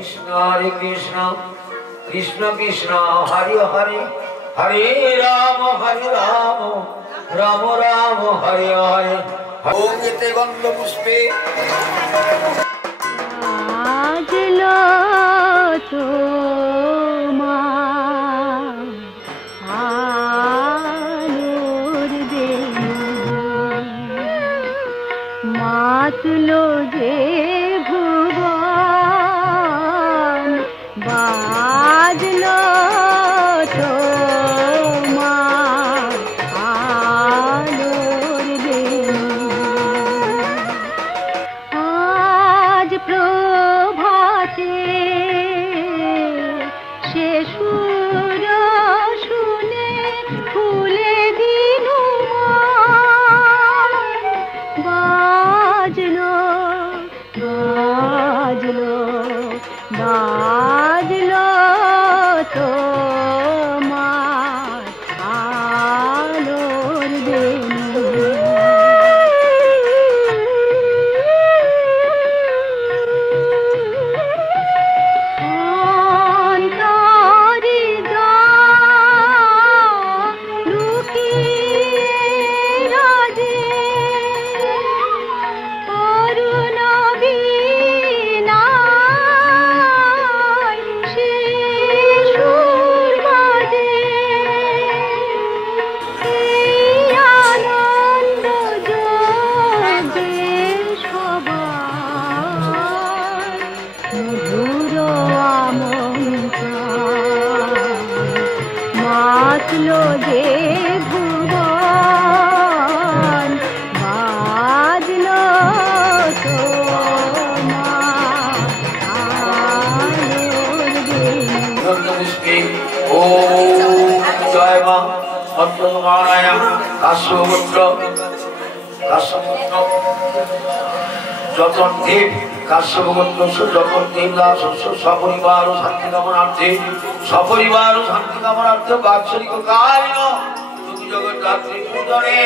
কৃষ্ণ কৃষ্ণ কৃষ্ণ হরে হরে হরে রাম রাম রাম হরে হরে। ওম এতে গন্ধ পুষ্পে আজলো তোমার আলোর দেহ মাতলো যে ভুবন বাজলো তোমার আলোর দেহ আজ প্রভাতে সে সুর শুনে ফুলে দিনু বাজলো বাজলো বাজলো তোমার আলোর বেনু। অন্তরে লুকিয়ে রাজে অরুণ বীণায় সে সুর বাজে এই আনন্দ যোগে সবার মধুর মাতলো যে ভুবন বাজলো তোমার আলোর বেনু। ওম জয় মা সত্যনারায়ণ কাশ্যপুত্র যতন দেব কাশ্যপুত্র যতন দেব দাস সপরিবার ও শান্তি কামনার্থে বাৎসরিক কালীন তুমি জগদ্ধাত্রী পূজনে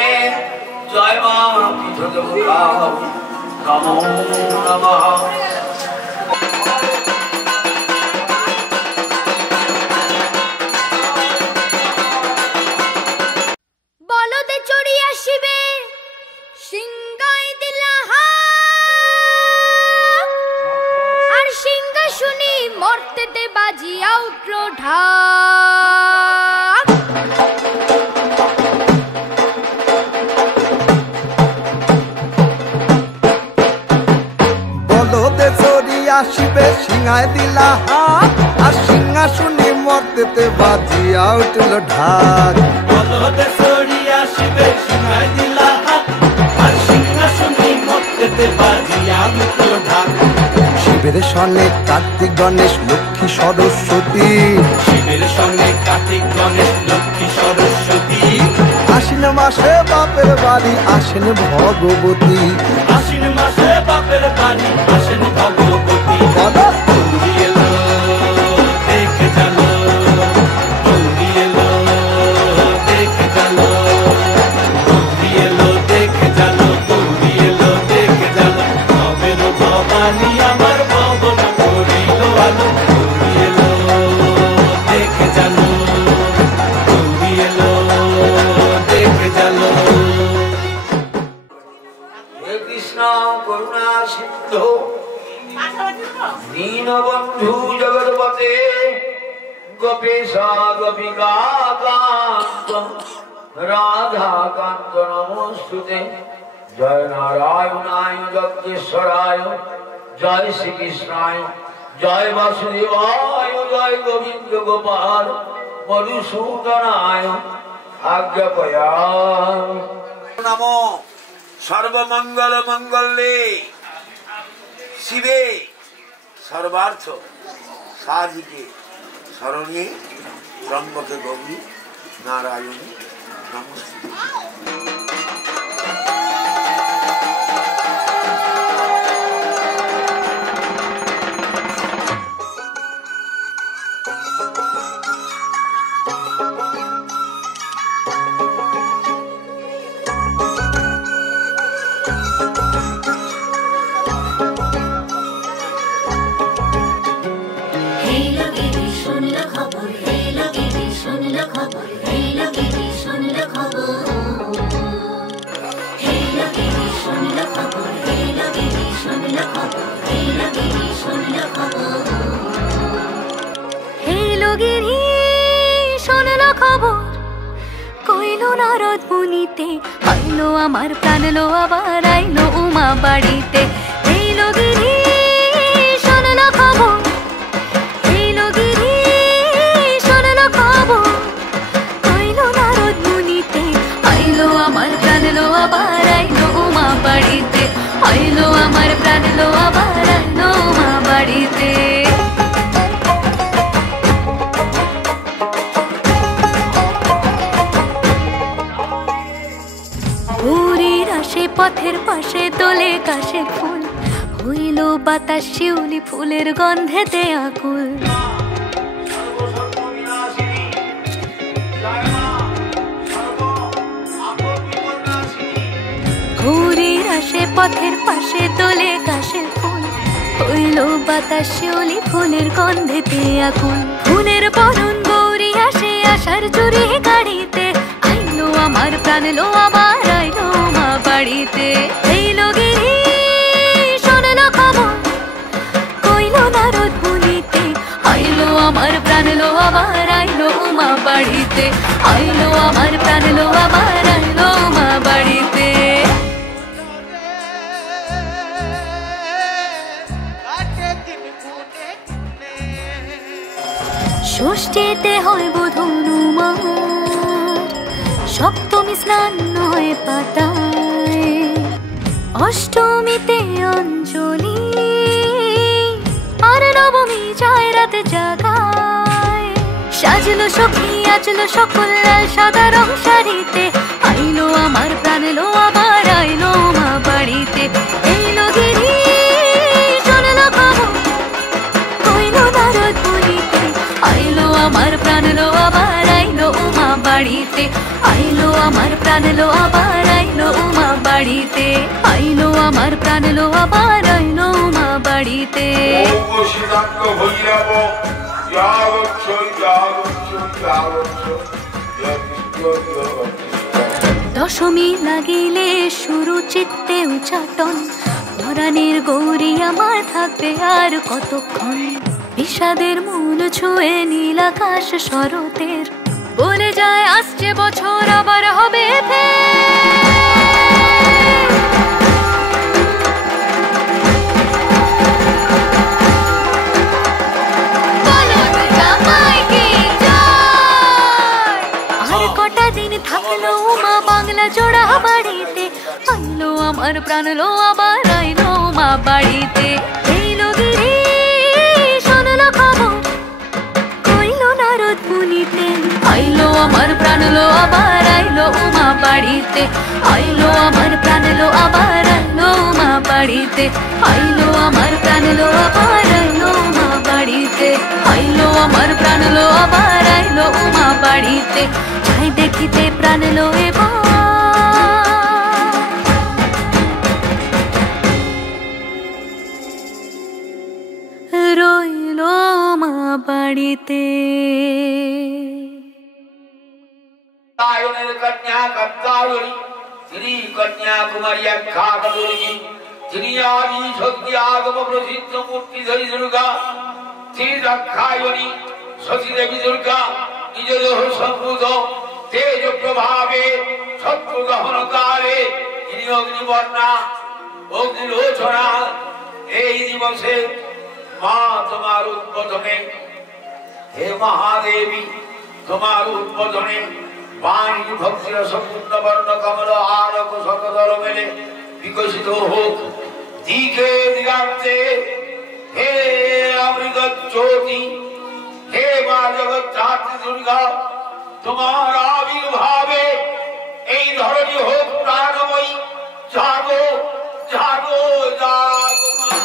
জয় মা পীঠদেবতা নমো নমঃ। বলদে চড়ি আসিবে সিংহাই দিলা আর সিংহাসনী মর্তেতে বাজিয়া উঠল ঢাক। বলদে চড়ি আসিবে সিংহায় দিলা আর সিংহাসনী মর্তেতে বাজিয়া উঠল ঢাক। বলদে চড়ি আসিবে সিংহায় দিলা আর সিংহাসনী মর্তেতে বাজিয়া উঠল ঢাক। শিবের সনে কার্তিক গণেশ লক্ষ্মী সরস্বতী শিবের সঙ্গে কার্তিক গণেশ লক্ষ্মী সরস্বতী আশ্বিন মাসে বাপের বাড়ি আসেন ভগবতী। আশ্বিন মাসে বাপের বাড়ি আসেন ভগবতী। বলো গৌরী এলো দেখে জানো গৌরী এলো দেখে জানো গৌরী এলো দেখে জানো গৌরী এলো দেখে জানো ভবের ভবানী আমার ভবন করিল আলো গৌরী এলো দেখে জানো গৌরী এলো দেখে জানো। হে কৃষ্ণ করুণা সিন্ধু দীনবন্ধু জগৎপতে গোপেশা গোপিকা কান্ত রাধা কান্ত নমস্তুতে। জয় নারায়ণায় যজ্ঞেশ্বরায় জয় শ্রীকৃষ্ণায় জয় বাসুদেবায় জয় গোবিন্দ গোপাল মধুসূদনায় আজ্ঞাপয়া। নমো সর্বমঙ্গল মঙ্গলে শিবে সর্বার্থ সাধিকে শরণ্যে ত্রম্বকে গৌরী নারায়ণী নমস্তে। খবর এল গিরি শুনল খবর এল গিরি শুনল খবর এল গিরি শুনল খবর এল গিরি শুনল খবর হেলো গিরি শোনলো খবর কইলো নারদ মুনিতে আইলো আমার প্রাণ লো আবার আইলো উমা বাড়িতে হেলো গিরি শোনলো খবর হেলো গিরি শোনলো খবর কইলো নারদ মুনিতে আইলো আমার প্রাণ লো আবার আইলো উমা বাড়িতে আইলো আমার প্রাণ লো আবার আইলো উমা বাড়িতে পথের পাশে তোলে কাশের ফুল হইল বাতাস শিউলি ফুলের গন্ধেতে আকুল ঘুরির আসে পথের পাশে তোলে কাশের ফুল হইল বাতাস শিউলি ফুলের গন্ধেতে আকুল ফুলের বরণ গৌরী আসে আশার চুরি গাড়িতে আইলো আমার প্রাণ লো আবার আইলো মা বাড়িতে এইলো গিরি শোনলো খবর কইলো নারদ মুনিতে আইলো আমার প্রাণ লো আবার আইলো মা বাড়িতে আইলো আমার প্রাণ লো আবার আইলো মা বাড়িতে ষষ্ঠীতে হয় বোধনুমার সপ্তমী স্নান হয় পাতায় অষ্টমীতে অঞ্জলি আর নবমী যায় রাতে জাগায় সাজলো সখী আজলো সকল লাল সাদা রং শাড়িতে আইলো আমার প্রাণ লো আবার আইলো মা বাড়িতে এইলো গিরি শোনলো খবর কইলো নারদ মুনিতে আইলো আমার প্রাণ লো আবার আইলো উমা বাড়িতে আইলো আমার প্রাণ লো আবার আইলো উমা বাড়িতে আইলো আমার প্রাণ লো আবার আইলো উমা বাড়িতে দশমী লাগিলে শুরু চিত্তে উচ্চাটন ধরানের গৌরী আমার থাকবে আর কতক্ষণ বিষাদের মূল ছুঁয়ে নীল আকাশ শরতের বলে যায় আসছে বছর আবার হবে আর কটা দিন থাকলো মা বাংলা জোড়া বাড়িতে আইলো আমার প্রাণ লো আবার আইলো মা বাড়িতে এইলো গিরি শোনলো খবর কইলো নারদ মুনিতে আইলো আমার প্রাণ লো আবার আইলো উমা বাড়িতে আইলো আমার প্রাণ লো আবার আইলো উমা বাড়িতে আইলো আমার প্রাণ লো আবার আইলো উমা বাড়িতে আইলো আমার প্রাণ লো আবার আইলো উমা বাড়িতে যাই দেখিতে প্রাণ লো এবার রইলো মা বাড়িতে তায়নের কন্যা কাত্তায়নী শ্রী কন্যাকুমারী আখ্যাতী শ্রী আদি শক্তি আগম প্রসিদ্ধ মূর্তি ধরি দুর্গা শ্রী রক্ষায়নী শশী দেবী দুর্গা নিজ দেহ সম্ভূত তেজ প্রভাবে শত্রু দহন কালে যিনি অগ্নিবর্ণা অগ্নিলোচনা এই দিবসে মা তোমার উদ্বোধনে হে মহাদেবী তোমার উদ্বোধনে পানি ভক্তির সম্পূর্ণ বর্ণ কমল আলোক সকদল মেলে বিকশিত হোক দিকে দিগান্তে হে অমৃত জ্যোতি হে মা জগদ্ধাত্রী দুর্গা তোমার আবির্ভাবে এই ধরনী হোক প্রাণময়ী জাগো জাগো জাগো মা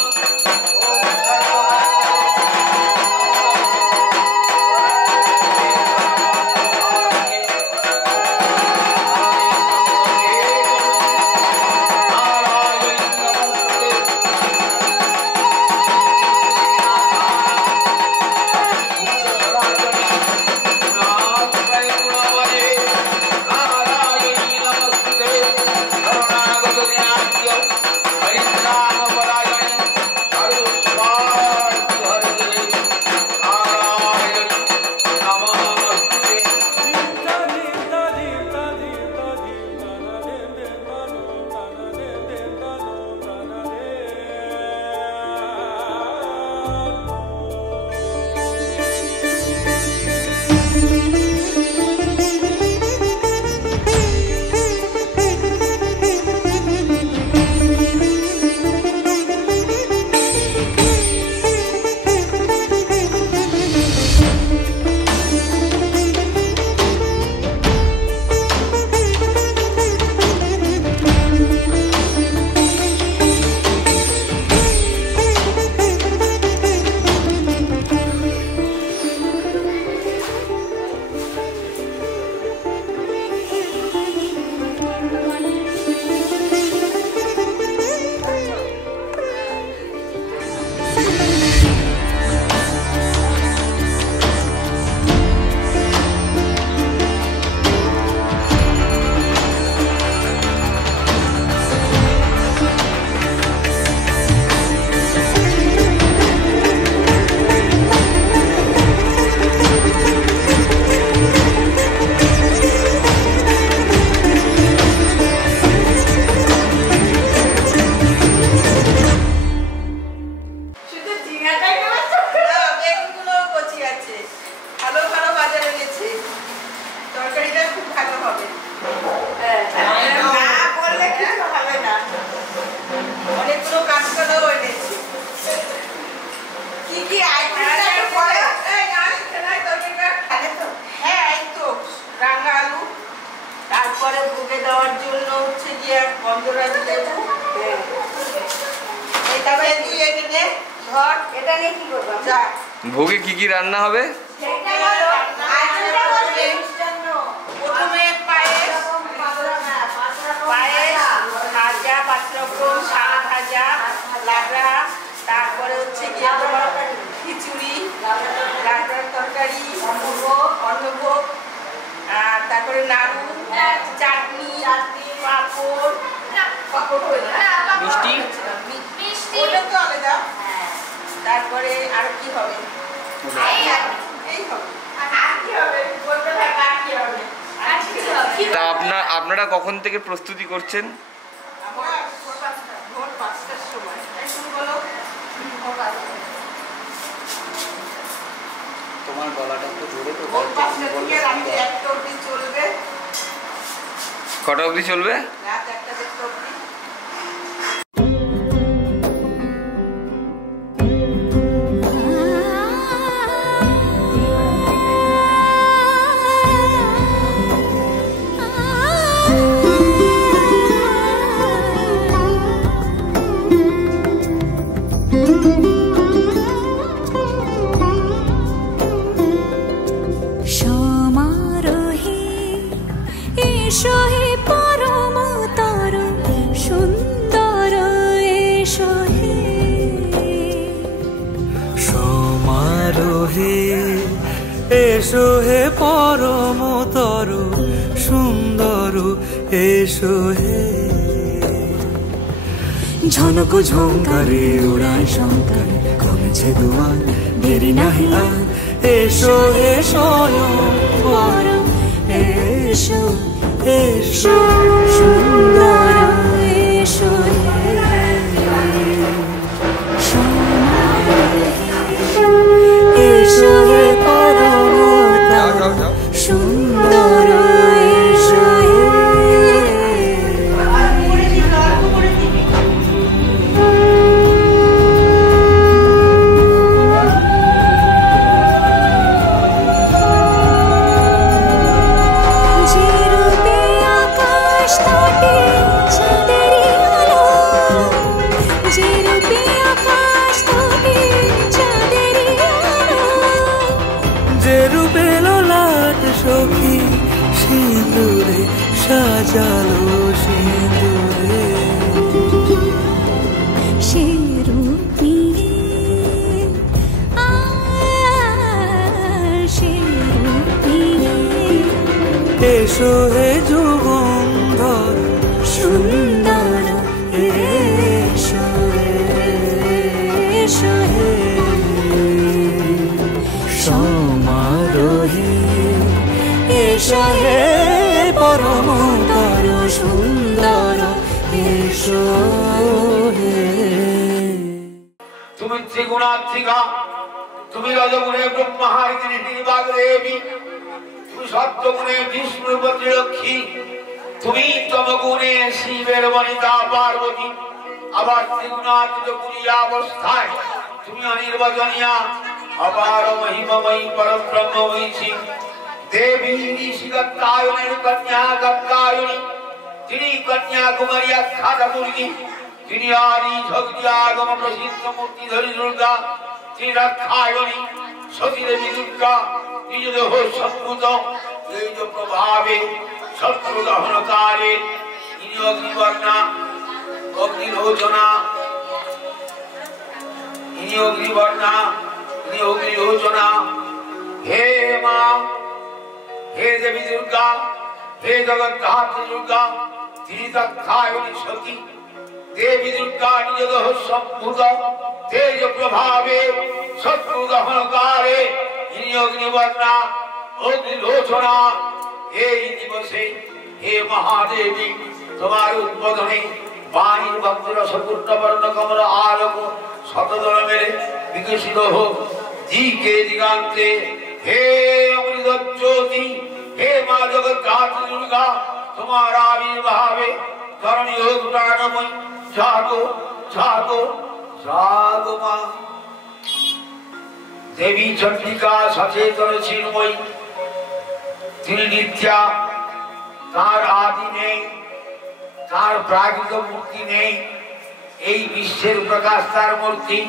আর গন্ধরাজ লেবু। এটা তুই এটা নে ধর। এটা নিয়ে কি করবো? যা ভোগে কি কি রান্না হবে? প্রথমে পায়েস, ভাজা, 5 রকম শাক ভাজা, লাবড়া, তারপরে হচ্ছে গিয়ে তোমার খিচুড়ি, লাবড়ার তরকারি, অন্নভোগ, আর তারপরে নাড়ু, চাটনি, পাঁপড়, মিষ্টি, ওটা তো আলাদা। তারপরে আর কি হবে? এই হবে। তা আপনারা কখন থেকে প্রস্তুতি করছেন? ভোর 5টার সময় শুরু হলো। তোমার গলাটা একটু জোরে তো। ভোর 5টা থেকে রাতে 1টা অবধি চলবে। কটা অবধি চলবে? রাত 1টা অবধি। এসো হে পরমতর সুন্দর এসো হে। ঝনক ঝঙ্কারে উড়ায় শঙ্কারে কমেছে দুয়ার দেরি নাহি আর। এসো হে স্বয়ং পরম এসো এসো সুন্দর এসো এসো হে সুন্দর এসো সখী সিঁদুরে সাজালো সিঁদুরে সে রূপী সে রূপী। এসো হে যুগন্ধর সুন্দর এসো এসো হে সমারোহে। এসো হে পরমতর সুন্দর এসো হে। তুমি ত্রিগুণাত্মিকা, তুমি রজগুণে ব্রহ্মাহারিণী নির্বাগদেবী, তুমি সত্যগুণে বিষ্ণুর প্রতিলক্ষ্মী, তুমি তমগুণে শিবের বনিতা পার্বতী, আবার ত্রিগুণাতীত গুণীয়া অবস্থায় তুমি অনির্বচনীয়া অপার মহিমময়ী পরব্রহ্ম হয়েছি। দেবী ঋষিগত্তায়নের কন্যা গত্তায়নী, তিনি কন্যাকুমারী আখ্যাত দুর্গী, তিনি আদি শক্তি আগম প্রসিদ্ধ মূর্তিধরী দুর্গা, তিনি রক্ষায়নী সতী দেবী দুর্গা, নিজ দেহ সম্ভূত তেজ প্রভাবে শত্রু দহনকালে, তিনি অগ্নিবর্ণা অগ্নিলোচনা, তিনি অগ্নিবর্ণা তিনি অগ্নিলোচনা। হে মা, হে দেবী দুর্গা, হে জগদ্ধাত্রী দুর্গা, তিনি দক্ষায়নী সতী দেবী দুর্গা, নিজ দেহ সম্ভূত তেজ প্রভাবে শত্রু দহনকারে, তিনি অগ্নিবর্ণা অগ্নিলোচনা। এই দিবসে হে মহাদেবী, তোমার উদ্বোধনে বাণীর ভক্তরসপূর্ণ বর্ণ কমল আলোক শতদল মেলে বিকশিত হোক দিকে দিগান্তে। হে অমৃত জ্যোতি, হে মা জগদ্ধাত্রী দুর্গা, তোমার আবির্ভাবে ধরণী হোক প্রাণময়ী। জাগো জাগো জাগো মা। দেবী চন্ডিকা সচেতন চিন্ময়ী, তিনি নিত্যা, তার আদি নেই, তার প্রাকৃত মূর্তি নেই, এই বিশ্বের প্রকাশ তার মূর্তি।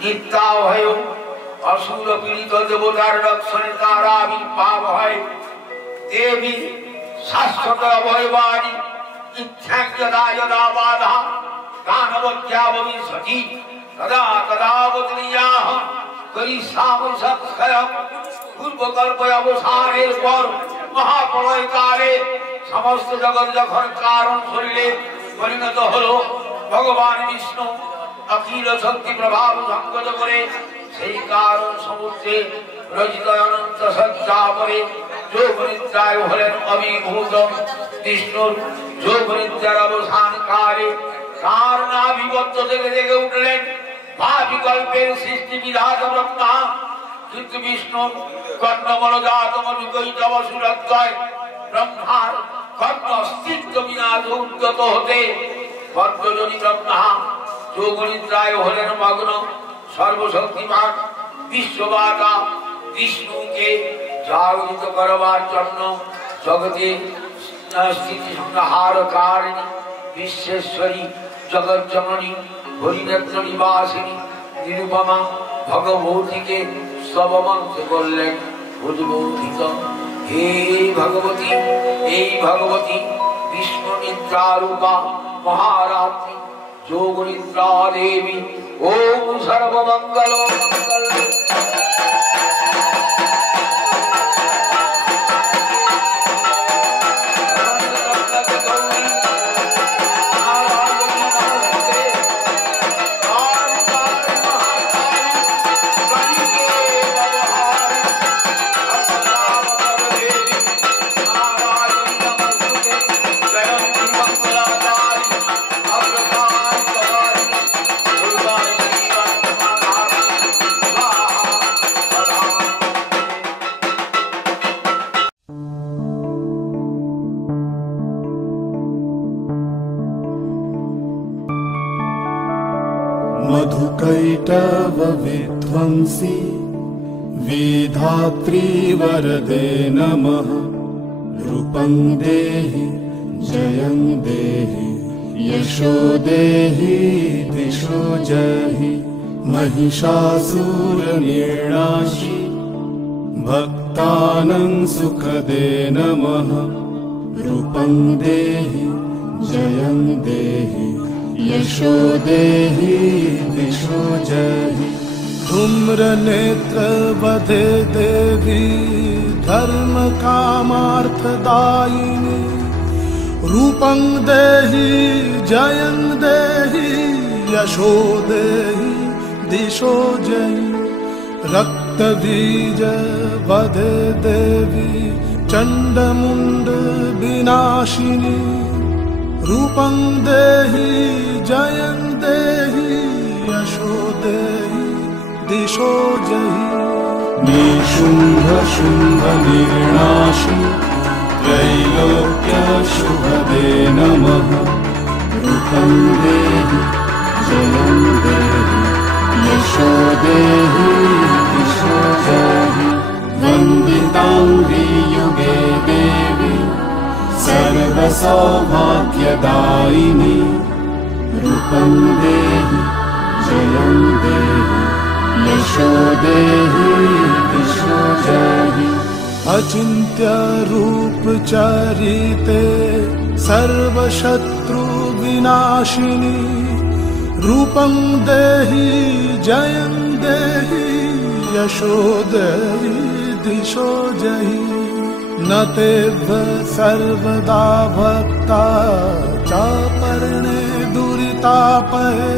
নিত্যাভয় অসুর পীড়িত দেবতার রক্ষণে তার আবির্ভাব হয়। দেবী শাশ্বত অভয়বাণী ইচ্ছাজ্ঞদা যদা বাধা দানবত্যা ভবিষ্যতি তদা তদা বদলীয়াহ করিষ্যামি সৎক্ষয়ম। পূর্বকল্পে অবসানের পর মহাপ্রলয় কালে সমস্ত জগৎ যখন কারণ শরীরে পরিণত হলো, ভগবান বিষ্ণু অখিল শক্তি প্রভাব সংগত করে সেই কারণ সমুদ্রে রচিত অনন্ত সজ্জা পরে যোগনিদ্রায় হলেন অভিভূত। বিষ্ণুর যোগনিদ্রার অবসান কালে তার নাভিবদ্ধ থেকে জেগে উঠলেন ভাবিকল্পের সৃষ্টি বিধাত ব্রহ্মা। কিন্তু বিষ্ণুর কর্ণমলজাত মধুকৈতব সুরদ্বয় ব্রহ্মার কর্ণ অস্তিত্ব বিনাশ উদ্যত হতে বদ্ধজনী ব্রহ্মা যোগনিদ্রায় হলেন মগ্ন। সর্বশক্তিমান বিশ্ববাতা বিষ্ণুকে জাগরিত করবার জন্য জগতে স্থিতি সংহার কারিণী বিশ্বেশ্বরী জগজ্জননী হরিনেত্র নিবাসিনী নিরুপমা ভগবতীকে স্তবমন্ত্র করলেন উদ্বোধিত। হে ভগবতী, এই ভগবতী বিষ্ণু নিদ্রারূপা মহারাত্রি যোগনিদ্রা দেবী। ওম সর্বমঙ্গল মঙ্গল मधुकैटव विध्वंसी वेधात्री वरदे नमः। रूपं देहि जयं देहि यशो देहि दिशो जहि। महिषासुरनिर्णाशि भक्तानां सुखदे नमः। रूपं देहि जयं देहि यशो देहि दिशो जहि। धूम्रनेत्र वधे देवी धर्म कामार्थदायिनी। रूपं देहि जयं देहि यशो देहि दिशो जहि। रक्तबीज वधे देवी चण्डमुण्ड विनाशिनी। रूपं देहि जयं देहि यशो देहि दिशो जहि। निशुम्भ शुम्भ निर्णाशि त्रैलोक्य शुभदे नमः। रूपं देहि जयं देहि यशो देहि दिशो जहि। वन्दिताङ्घ्रि युगे देवी सर्वसौभाग्यदायिनी। रूपं देहि जयं देहि यशो देहि दिशो जहि। अचिन्त्य रूप चरिते सर्वशत्रु विनाशिनी। रूपं देहि जयं देहि यशो देहि दिशो जहि। न तेभ्य सर्वदा भक्ता चापर्णे दुरितापहे।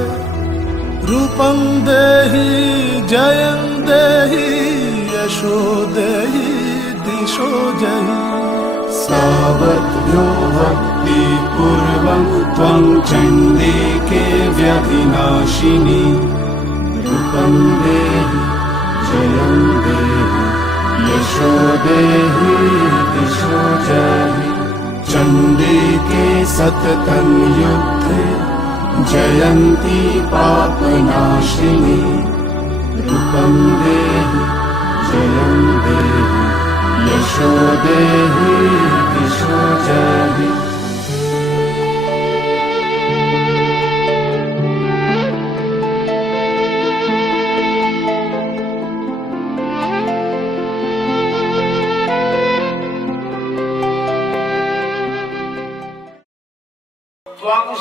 रूपं देहि जयं देहि यशो देहि दिशो जहि। सावध्यो भक्ति पूर्वं त्वं चण्डिके व्यधिनाशिनी। रूपं देहि जयं देहि यशो देहि दिशो जहि। चण्डिके सततं युद्धे जयन्ती पापनाशिनी। रूपं देहि जयं देहि यशो देहि दिशो जहि।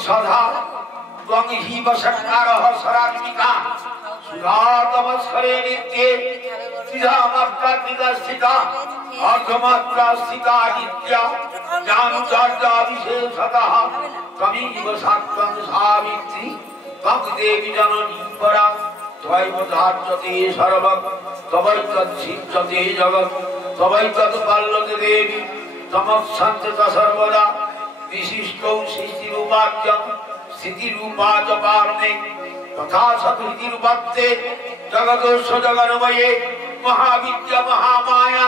सदा त्वं हि वसत्कारः सरात्मिका सुधातमस्करे नित्ये सिद्धामात्रात्मिका स्थिता अर्धमात्रा स्थिता नित्या ज्ञानचार्या विशेषतः त्वमेव सात्वं सावित्री त्वं देवी जननी परा त्वयैव धार्यते सर्वं त्वयैतच्छिद्यते जगत् त्वयैतत्पाल्यते देवी तमक्षन्तत सर्वदा विशिष्टौ सृष्टिरूपाद्यं स्थितिरूपा च पारणे तथा सद्विधिरूपत्वे जगदोऽस्य जगन्मये महाविद्या महामाया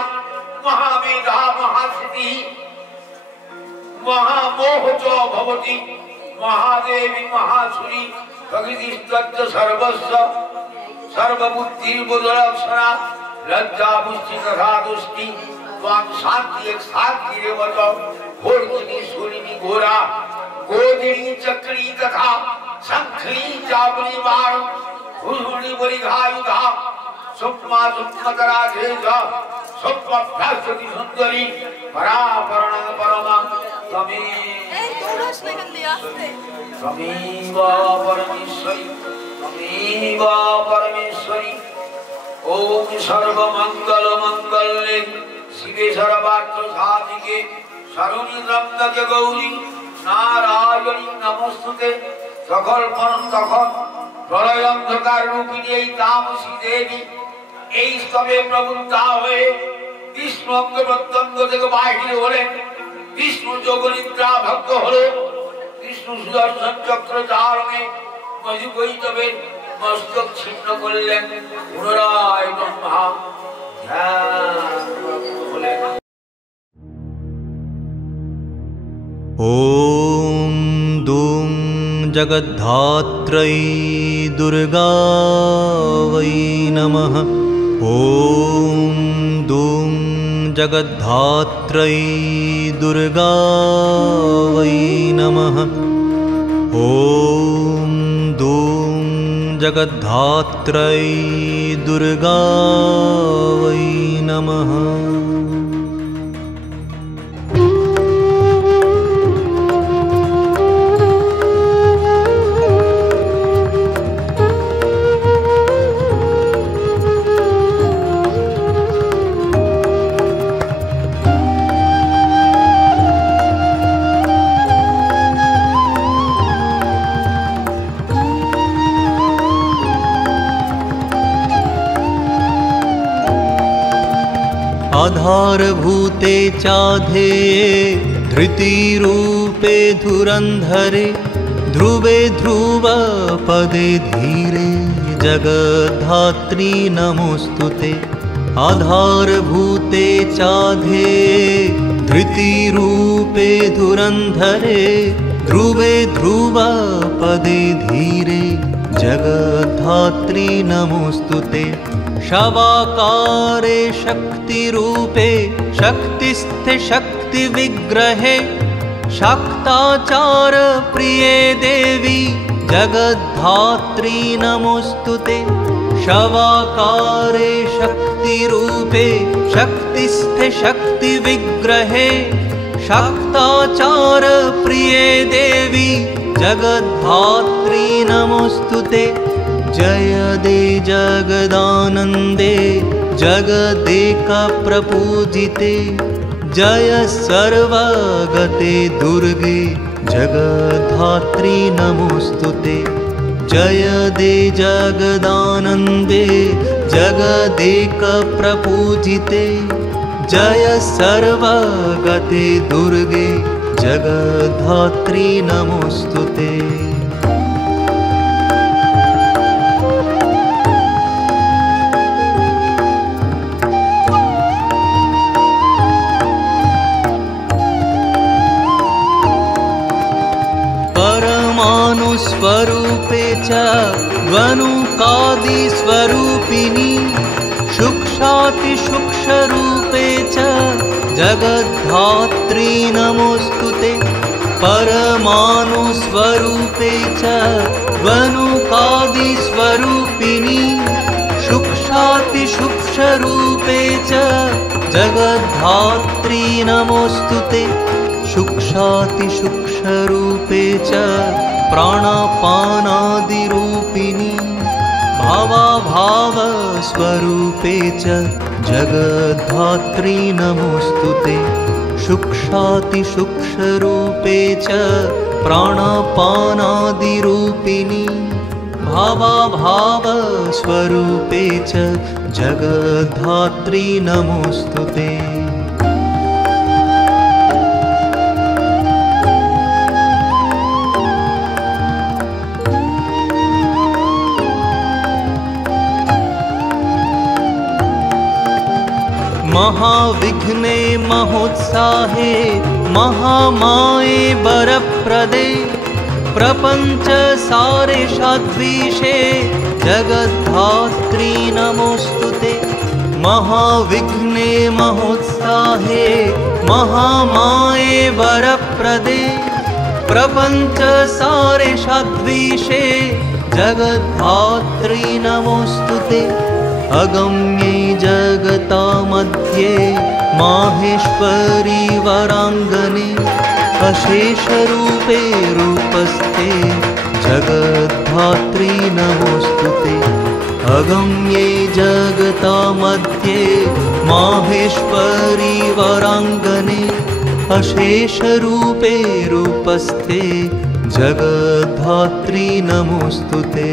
महामेधा महास्थितिः महामोह च भवति महादेवी महासुरी प्रकृतिस्तत्र सर्वस्व सर्वबुद्धिर्बुद्धलक्षणा लज्जा पुष्टि तथा दुष्टि त्वां शान्ति एक शान्ति रेवत घोरगिनी सूलिनी घोरा गोदिनी चक्री तथा शंखनी चावनी बाण भूषुणी बलिघायुधा सुप्मा सुप्मतरा धेज सुप्मभ्यासति सुंदरी परापरण परमा तमेव परमेश्वरी तमेव परमेश्वरी ओम सर्वमंगल मंगल्ये शिवे सर्वार्थ साधिके शरण्ये त्र्यंबके गौरी नारायणी नमोस्तुते সকল তখন প্রলয় অন্ধকার রূপিণী এই তামসী দেবী এই স্তবে প্রবুদ্ধা হয়ে বিষ্ণু অঙ্গ প্রত্যঙ্গ থেকে বাহির হলেন বিষ্ণু যোগনিদ্রা ভক্ত হল বিষ্ণু সুদর্শন চক্র ধারণে মধুকৈতবের মস্তক ছিন্ন করলেন পুনরায় ব্রহ্মা ধ্যান হলেন। ओम दूं जगद्धात्रै दुर्गा वै नमः। ओम दूं जगद्धात्रै दुर्गा वै नमः। ओम दूं जगद्धात्रै दुर्गा वै नमः। आधारभूते चाधेये धृतिरूपे धुरन्धरे ध्रुवे ध्रुवपदे धीरे जगद्धात्री नमोस्तुते। आधारभूते चाधेये धृतिरूपे धुरन्धरे ध्रुवे ध्रुवपदे धीरे जगद्धात्री नमोस्तुते। शवाकारे शक्तिरूपे शक्तिस्थे शक्तिविग्रहे शाक्ताचार प्रिये देवी जगद्धात्री नमोस्तुते। शवाकारे शक्तिरूपे शक्तिस्थे शक्तिविग्रहे शाक्ताचार प्रिये देवी जगद्धात्री नमोस्तुते। जय दे जगदानन्दे जगदेक प्रपूजिते जय सर्वगते दुर्गे जगद्धात्री नमोस्तुते। जय दे जगदानन्दे जगदेक प्रपूजिते जय सर्वगते दुर्गे जगद्धात्री नमोस्तुते। स्वरूपे च द्वनुकादि स्वरूपिणी सूक्ष्माति सूक्ष्मरूपे च जगद्धात्री नमोस्तुते। परमाणु स्वरूपे च द्वनुकादि स्वरूपिणी सूक्ष्माति सूक्ष्मरूपे च जगद्धात्री नमोस्तुते। सूक्ष्मातिसूक्ष्मरूपे च प्राणापानादिरूपिणी भावाभावस्वरूपे च जगद्धात्री नमोऽस्तुते सूक्ष्मातिसूक्ष्मरूपे च प्राणापानादिरूपिणी भावाभावस्वरूपे च जगद्धात्री नमोऽस्तुते महाविघ्ने महोत्साहे महामाये वरप्रदे प्रपंच सारे साद्विषे जगद्धात्री नमोऽस्तुते महाविघ्ने महोत्साहे महामाये वरप्रदे प्रपंच सारे साद्विषे जगद्धात्री नमोऽस्तुते अगम्ये जगता मध्ये माहेश्वरी वरांगने अशेषरूपे रूपस्थे जगद्धात्री नमोऽस्तुते अगम्ये जगता मध्ये माहेश्वरी वरांगने अशेषरूपे रूपस्थे जगद्धात्री नमोऽस्तुते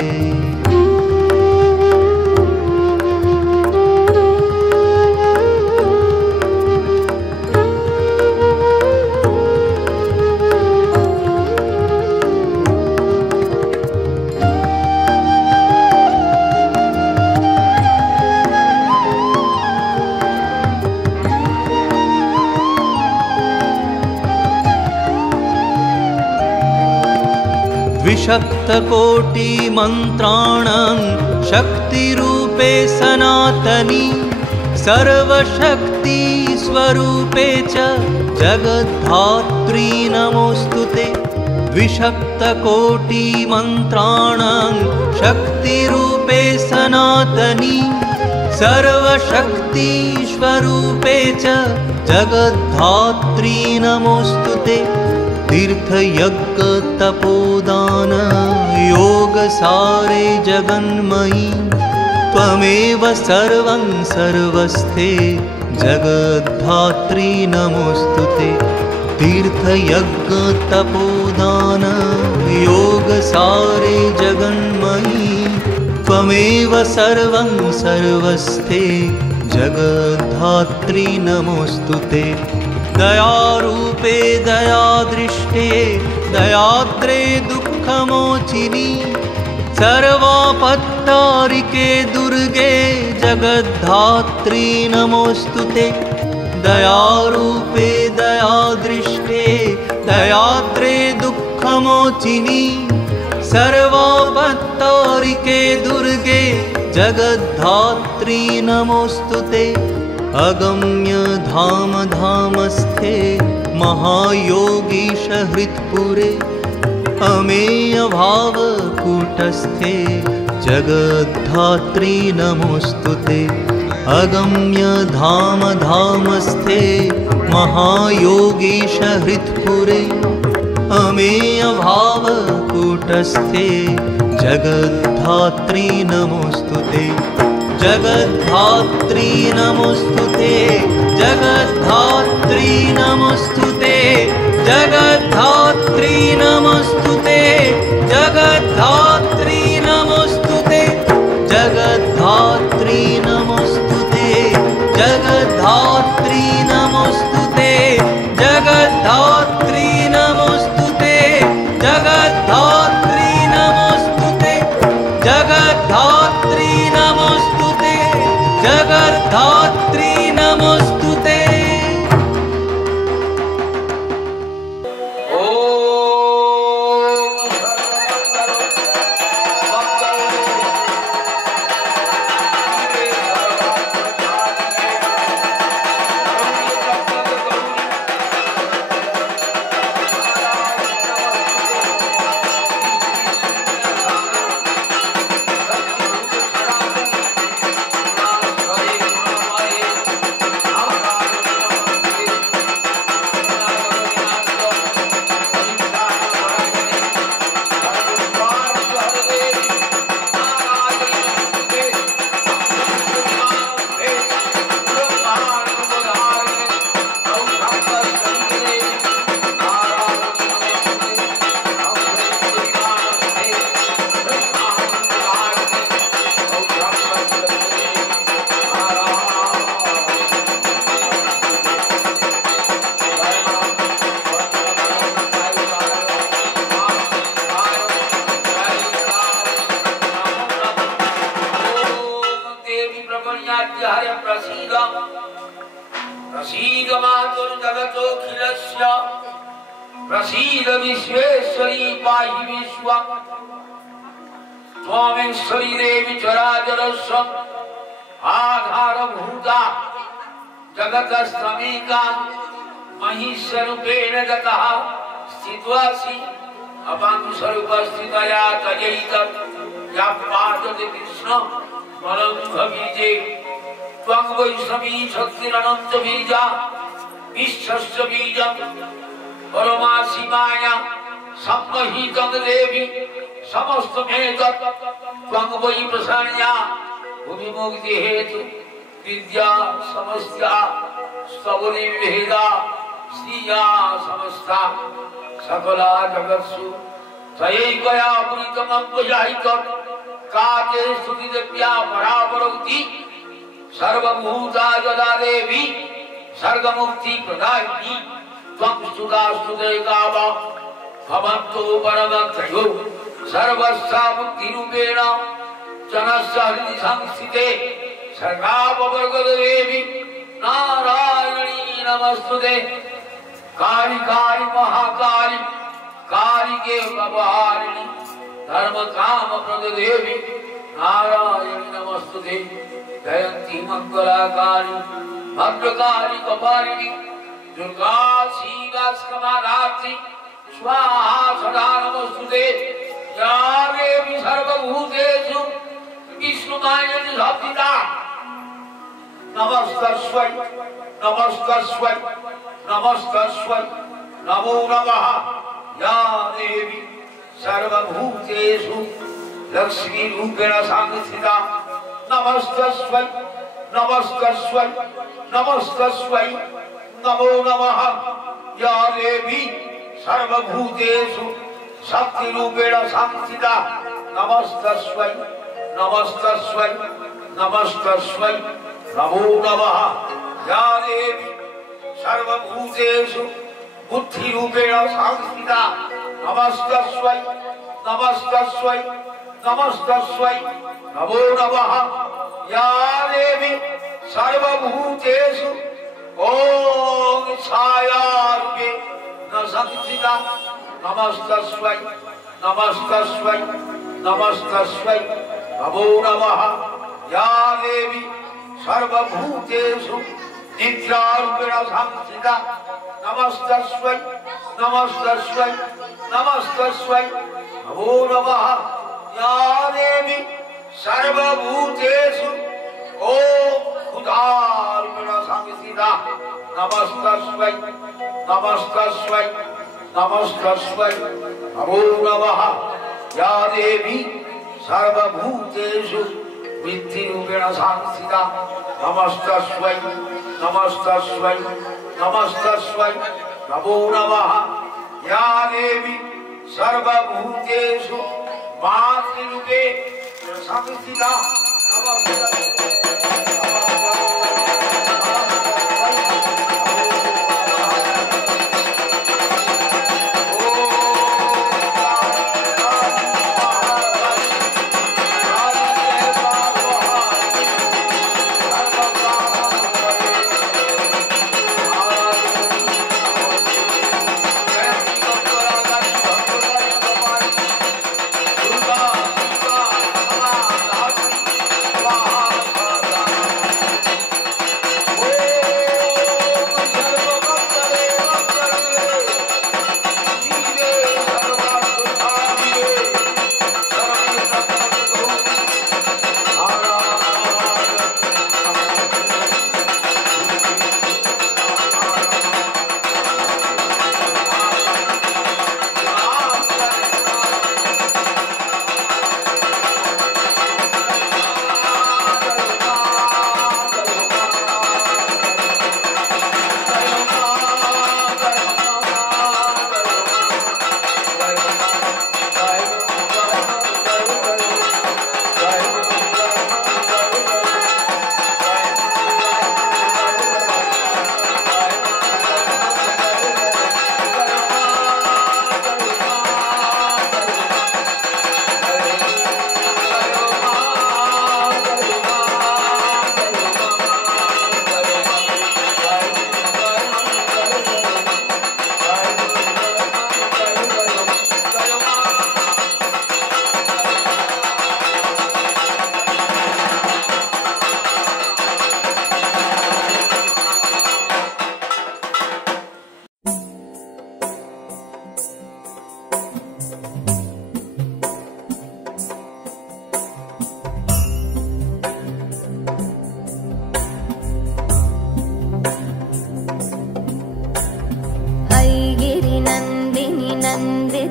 द्विशक्तकोटिमन्त्राणां शक्तिरूपे सनातनी सर्वशक्तिस्वरूपे च जगद्धात्री नमोऽस्तुते द्विशक्तकोटिमन्त्राणां शक्तिरूपे सनातनी सर्वशक्तिस्वरूपे च जगद्धात्री नमोऽस्तुते तीर्थयज्ञतपोदान योगसारे जगन्मयी त्वमेव सर्वं सर्वस्थे जगद्धात्री नमोऽस्तुते तीर्थयज्ञतपोदान योगसारे जगन्मयी त्वमेव सर्वं सर्वस्थे जगद्धात्री नमोऽस्तुते दयारूपे दयादृष्टे दयाद्रे दुःखमोचिनी सर्वापत्तारिके दुर्गे जगद्धात्री नमोऽस्तुते दयारूपे दयादृष्टे दयाद्रे दुःखमोचिनी सर्वापत्तारिके दुर्गे जगद्धात्री नमोऽस्तुते अगम्य धाम धामस्थे महायोगीश हृत्पुरे अमेय भाव कूटस्थे जगद्धात्री नमोऽस्तुते अगम्य धाम धामस्थे महायोगीश हृत्पुरे अमेय भाव कूटस्थे जगद्धात्री नमोऽस्तुते जगद्धात्री नमोऽस्तुते जगद्धात्री नमोऽस्तुते जगद्धात्री नमोऽस्तुते जगद्धात्री नमोऽस्तुते जगद्धात्री नमोऽस्तुते जगद्धात्री नमोऽस्तुते जगद्धात्री नमोऽस्तुते जगद्धात्री नमोऽस्तुते जगद्धात्री नमोऽस्तुते जगद्धात्री नमोऽस्तुते प्रसीद प्रसीद मातुर्जगतोऽखिलस्य प्रसीद विश्वेश्वरी पाहि विश्वम् त्वमेश्वरी देवी चराचरस्य आधारभूता जगतस्तमेका महिषरूपेण गतः स्थित्वासि अपांगस्वरूपस्थितया तजैतत् या पादते कृष्ण मलम्भबीजे त्वं वैष्णवी शक्तिरनन्तबीजा विश्वस्य बीजं परमासि माया सम्मोहितं देवी समस्तमेतत् त्वं वै प्रसन्या भूमिमुक्ति हेतु विद्या समस्या स्तवनी भेदा श्रिया समस्ता सकला जगत्सु तयैकया पुरीतमम्बुजाहितम् काते स्तुतिदेव्या परापरोक्ति सर्वभूता यदा देवी सर्गमुक्ति प्रदायिनी त्वं स्तुता स्तुते गावा भवन्तो परमत्रयो सर्वस्या मुक्तिरूपेण जनस्य हृदि संस्थिते सर्गापवर्गदेवी नारायणी नमस्तुते काली काली महाकाली काली के अपहारिणी धर्म काम प्रद देवी नारायणी नमस्तुते जयंती मंगलाकाली भद्रकाली कपालिनी दुर्गा शिवा स्कंधात्री स्वाहा सदा नमस्तुते या देवी सर्वभूतेषु विष्णुमायति संस्थिता नमस्तस्यै नमस्तस्यै नमस्तस्यै नमो नमः या देवी सर्वभूतेषु लक्ष्मी रूपेण संस्थिता नमस्तस्यै नमस्तस्यै नमस्तस्यै नमो नमः या देवी सर्वभूतेषु शक्ति रूपेण संस्थिता नमस्तस्यै नमस्तस्यै नमस्तस्यै नमो नमः या देवी सर्वभूतेषु बुद्धि रूपेण संस्थिता नमस्तस्यै नमस्तस्यै नमस्तस्यै नमो नमः या देवी सर्वभूतेषु ओम छायारूपे न संस्थिता नमस्तस्यै नमस्तस्यै नमस्तस्यै नमो नमः या देवी सर्वभूतेषु निद्रारूपेण संस्थिता नमस्तस्यै नमस्तस्यै नमस्तस्यै नमो नमः या देवी सर्वभूतेषु ओम क्षुधारूपेण संस्थिता नमस्तस्यै नमस्तस्यै नमस्तस्यै नमो नमः या देवी सर्वभूतेषु वृत्तिरूपेण संस्थिता नमस्तस्यै नमस्तस्यै नमस्तस्यै नमो नमः या देवी सर्वभूतेषु मातृरूपे संस्थिता नमस्तस्यै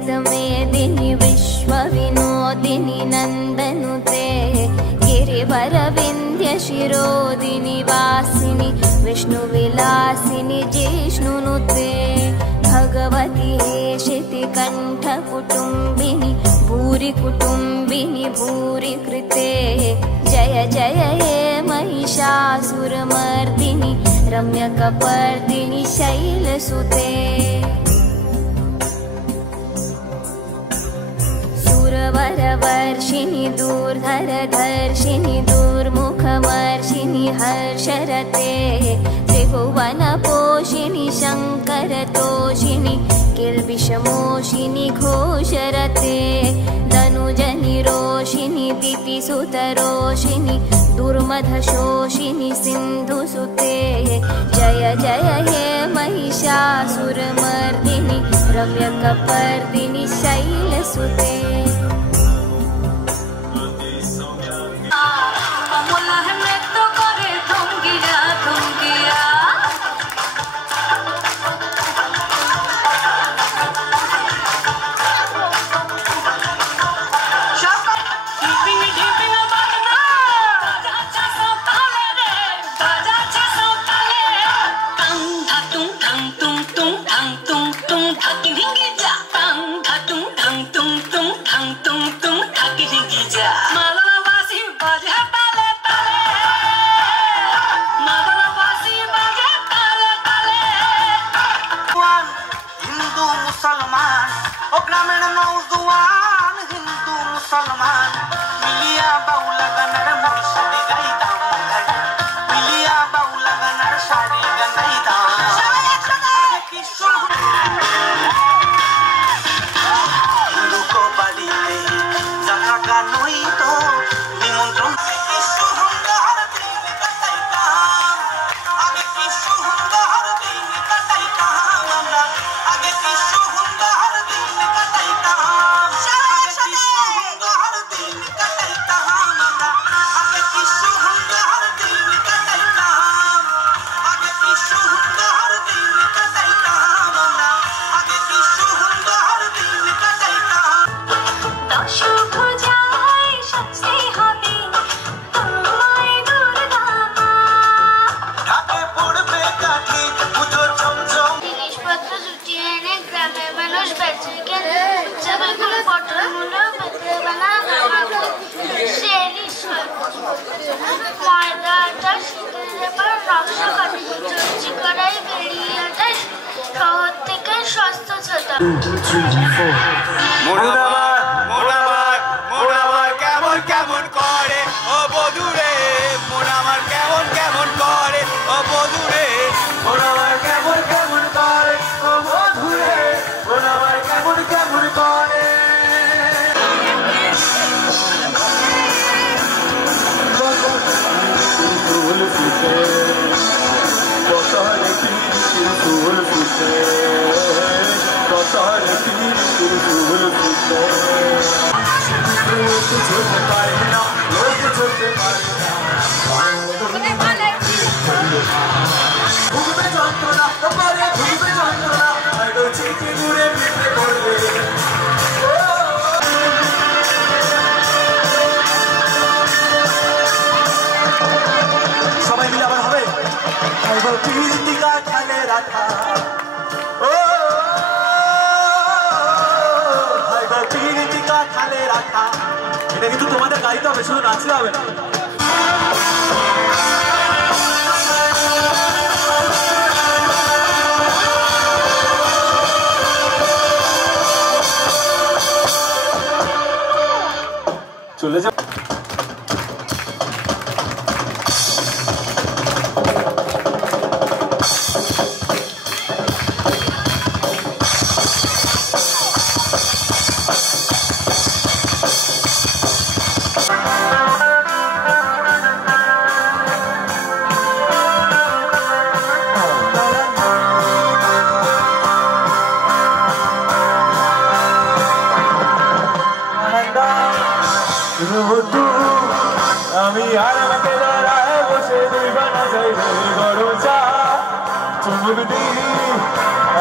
मेदिनि विश्वविनोदिनि नन्दनुते गिरिवरविन्ध्य शिरोदिनि वासिनि विष्णुविलासिनि जिष्णुनुते भगवति हेशितिकण्ठकुटुम्बिनि भूरि कुटुम्बिनि भूरि कृते जय जय हे महिषासुरमर्दिनि रम्यकपर्दिनि शैलसुते सुरवरवर्षिणि दूर्धरधर्षिणि दूर्मुखमर्षिणि हर्षरते त्रिभुवनपोषिणि शङ्करतोषिणि किल्बिषमोषिनि घोषरते दनुजनिरोषिणि दितिसुतरोषिणि दुर्मधशोषिनि सिन्धुसुते जय जय हे महिषासुरमर्दिनि रम्यकपर्दिनि शैलसुते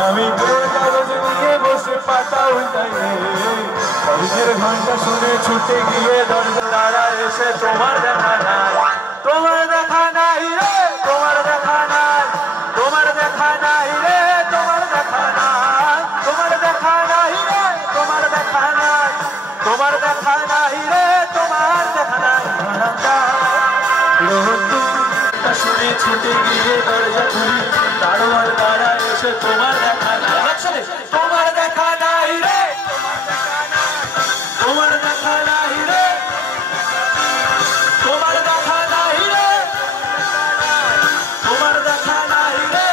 আমি পাতা উল্টাই রে কলিজের ঘন্টা শুনে ছুটে গিয়ে দরজা তারা এসে তোমার দেখা নাই তোমার দেখা নাই রে তোমার দেখা নাই তোমার দেখা নাই রে তোমার দেখা নাই তোমার দেখা নাই রে তোমার দেখা নাই তোমার দেখা নাই রে তোমার দেখা নাই শুনে ছুটে গিয়ে দরজা খুলি দারোয়ান তারা এসে তোমার দেখা নাই তোমার দেখা নাই রে তোমার দেখা নাই রে তোমার দেখা নাই রে তোমার দেখা নাই রে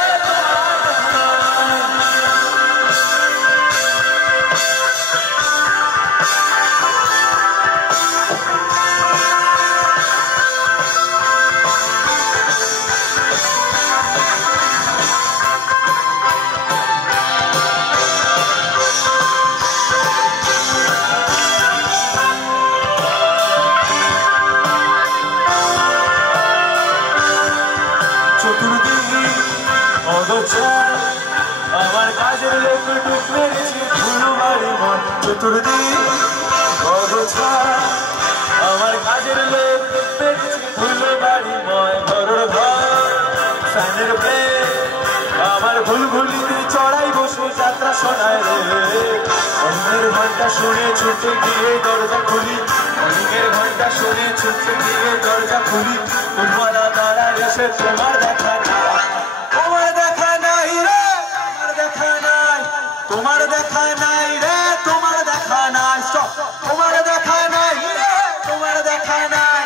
আমার কাজের লোক ডুব মেরেছে ধুলো বাড়ি মন চতুর্দিক অগোছা আমার কাজের লোক ডুব মেরেছে ধুলো বাড়ি ময় ঘরের ঘর ফ্যানের প্লে আমার ভুলভুলিতে চড়াই বসে যাত্রা শোনায় রে অন্যের ঘন্টা শুনে ছুটে গিয়ে দরজা খুলি অন্যের ঘন্টা শুনে ছুটে গিয়ে দরজা খুলি উর্বরা তারা এসে তোমার দেখা নাই তোমার দেখা নাই রে তোমার দেখা নাই রে তোমার দেখা নাই তোমার দেখা নাই রে তোমার দেখা নাই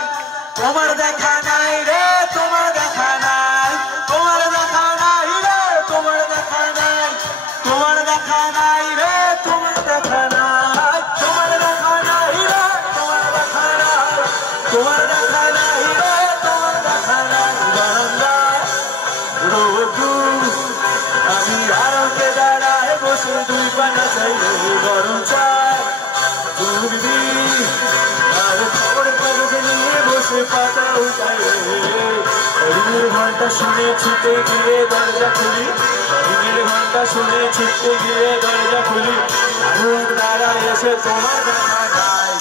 তোমার দেখা নাই রে তোমার দেখা নাই তোমার দেখা নাই রে তোমার দেখা নাই তোমার দেখা নাই রে তোমার দেখা নাই তোমার দেখা নাই রে তোমার দেখা নাই তোমার দেখা নাই রে তোমার দেখা নাই বারান্দা রোদু আমি আরামে দাঁড়ায় বসে দুই পানা চাই গরম চাই তুমি আর খবর কাগজে নিয়ে বসে পাতা উঠাই রিঙের ঘন্টা শুনে ছুটে গিয়ে দরজা খুলি রিঙের ঘন্টা শুনে ছুটে গিয়ে দরজা খুলি তারা এসে তোমার দেখা নাই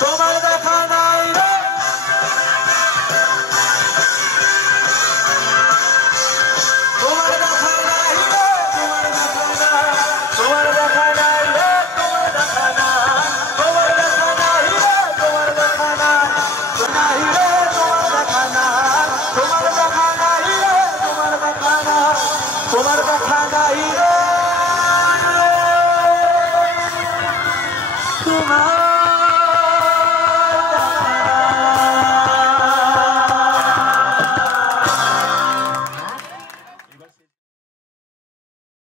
তোমার দেখা নাই রে তোমার দেখা নাই রে তোমার দেখা নাই তোমার দেখা নাই রে তোমার দেখা নাই তোমার দেখা নাই রে তোমার দেখা নাই নাই রে তোমার দেখা নাই তোমার দেখা নাই রে তোমার দেখা নাই তোমার দেখা নাই রে